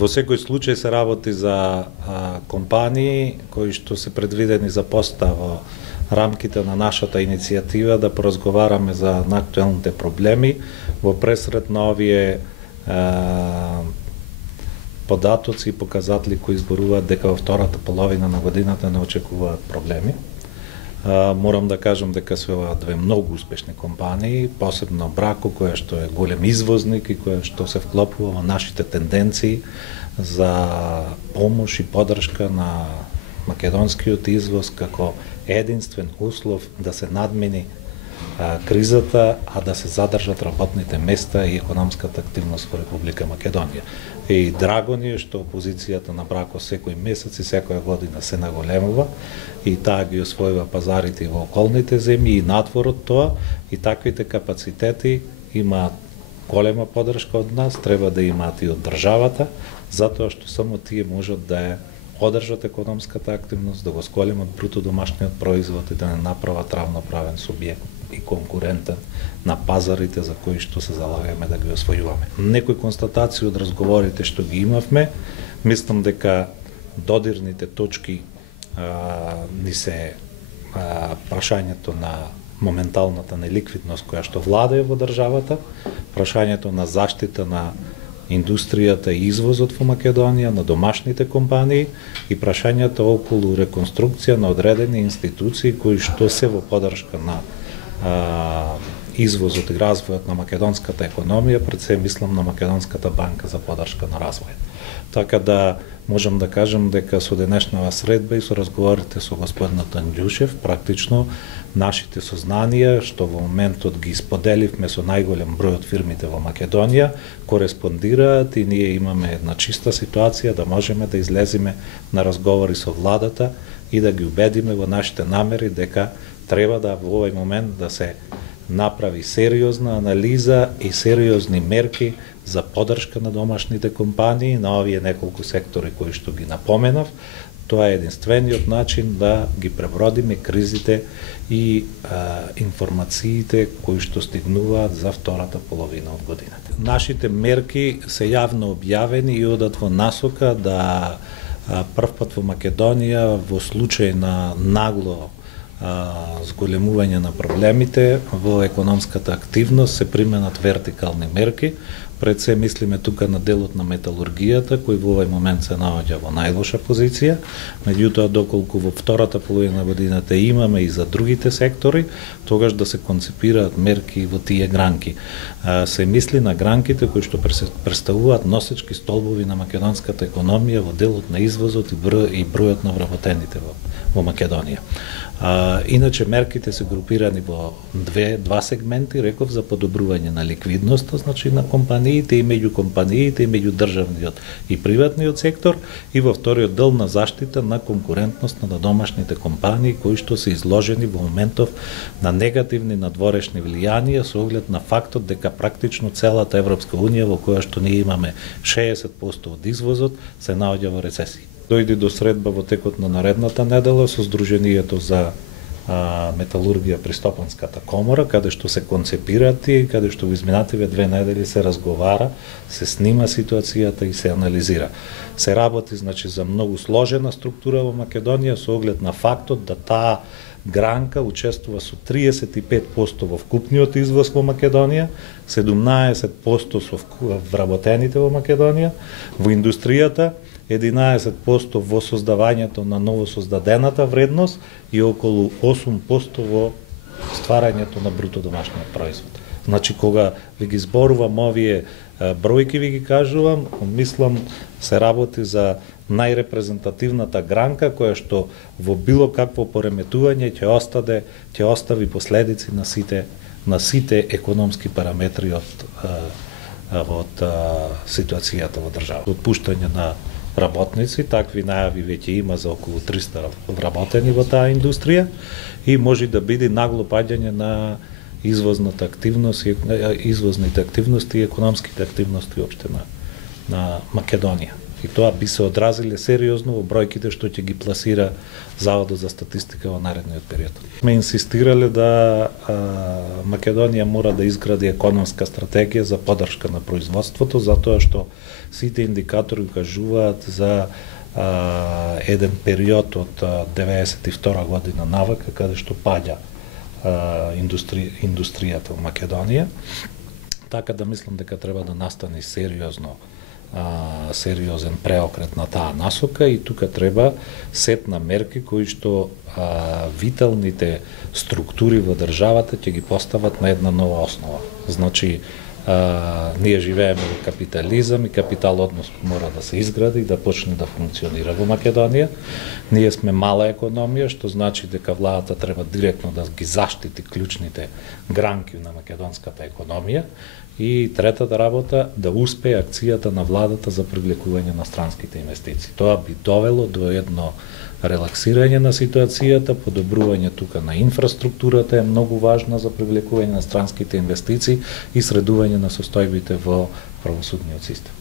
Во секој случај се работи за компании кои што се предвидени за постав во рамките на нашата иницијатива да поразговараме за актуелните проблеми во пресред на овие податоци и показатели кои изборуваат дека во втората половина на годината не очекуваат проблеми. Морам да кажам дека се ова две многу успешни компании, посебно Брако, која што е голем извозник и која што се вклопува во нашите тенденции за помош и поддршка на македонскиот извоз како единствен услов да се надмени кризата, а да се задржат работните места и економската активност во Република Македонија. И драго ни е што позицијата на Брако секој месец и секоја година се наголемува и таа ги освојува пазарите во околните земји и надвор од тоа, и таквите капацитети имаат голема поддршка од нас, треба да имаат и од државата, затоа што само тие можат да ја одржат економската активност, да го сколемат бруто домашниот производ и да не направат равноправен субјект и конкурентен на пазарите за кои што се залагаме да ги освојуваме. Некои констатации од разговорите што ги имавме, мислам дека додирните точки ни се прашањето на моменталната неликвидност која што владее во државата, прашањето на заштита на индустријата и извозот во Македонија, на домашните компании и прашањата околу реконструкција на одредени институции кои што се во поддршка на извозот и развојот на македонската економија, пред се мислам на Македонската банка за поддршка на развојот. Така да можам да кажам дека со денешнава средба и со разговорите со господинот Анѓушев, практично нашите сознанија што во моментот ги споделивме со најголем број од фирмите во Македонија, кореспондираат и ние имаме една чиста ситуација да можеме да излеземе на разговори со владата и да ги убедиме во нашите намери дека треба да во овој момент да се направи сериозна анализа и сериозни мерки за поддршка на домашните компании на овие неколку сектори кои што ги напоменав. Тоа е единствениот начин да ги пребродиме кризите и информациите кои што стигнуваат за втората половина од годината. Нашите мерки се јавно објавени и одат во насока да првпат во Македонија во случај на нагло зголемување на проблемите во економската активност се применат вертикални мерки. Пред се мислиме тука на делот на металургијата, кој во овој момент се наоѓа во најлоша позиција. Меѓутоа, доколку во втората половина годината имаме и за другите сектори, тогаш да се концепираат мерки во тие гранки. Се мисли на гранките кои што представуваат носечки столбови на македонската економија во делот на извозот и бројот на вработените во Македонија. Иначе мерките се групирани во два сегменти, реков, за подобрување на ликвидноста, значи на компаниите и меѓу компаниите и меѓу државниот и приватниот сектор, и во вториот дел на заштита на конкурентност на домашните компании кои што се изложени во моментов на негативни надворешни влијанија со оглед на фактот дека практично целата Европска унија во која што ние имаме 60% од извозот се наоѓа во рецесија. Дојде до средба во текот на наредната недела со Сдруженијето за металургија при Стопанската комора, каде што се концепираат и каде што во изминативе 2 недели се разговара, се снима ситуацијата и се анализира. Се работи значи за многу сложена структура во Македонија со оглед на фактот да таа гранка учествува со 35% во вкупниот извоз во Македонија, 17% со вработените во Македонија, во индустријата 11% во создавањето на новосоздадената вредност и околу 8% во стварањето на бруто домашниот производ. Значи, кога ви ги зборувам овие бројки, ви ги кажувам, мислам се работи за најрепрезентативната гранка која што во било какво пореметување ќе остави последици на сите економски параметри од ситуацијата во државата. Отпуштање на работници, такви најави веќе има за околу 300 вработени во таа индустрија и може да биде нагло паѓање на извозната активност, извозните активности и економските активности опште на Македонија. И тоа би се одразиле сериозно во бројките што ќе ги пласира Заводот за статистика во наредниот период. Ме инсистирале да Македонија мора да изгради економска стратегија за поддршка на производството, затоа што сите индикатори кажуваат за еден период од 92 година навака, каде што паѓа индустријата во Македонија. Така да мислам дека треба да настане сериозен преокрет на таа насока и тука треба сет на мерки кои што виталните структури во државата ќе ги постават на една нова основа. Значи, ние живееме во капитализам и капитал однос мора да се изгради и да почне да функционира во Македонија. Ние сме мала економија, што значи дека владата треба директно да ги заштити клучните гранки на македонската економија. И третата работа, да успее акцијата на владата за привлекување на странските инвестиции. Тоа би довело до едно релаксирање на ситуацијата, подобрување тука на инфраструктурата е многу важна за привлекување на странските инвестиции и средување на состојбите во правосудниот систем.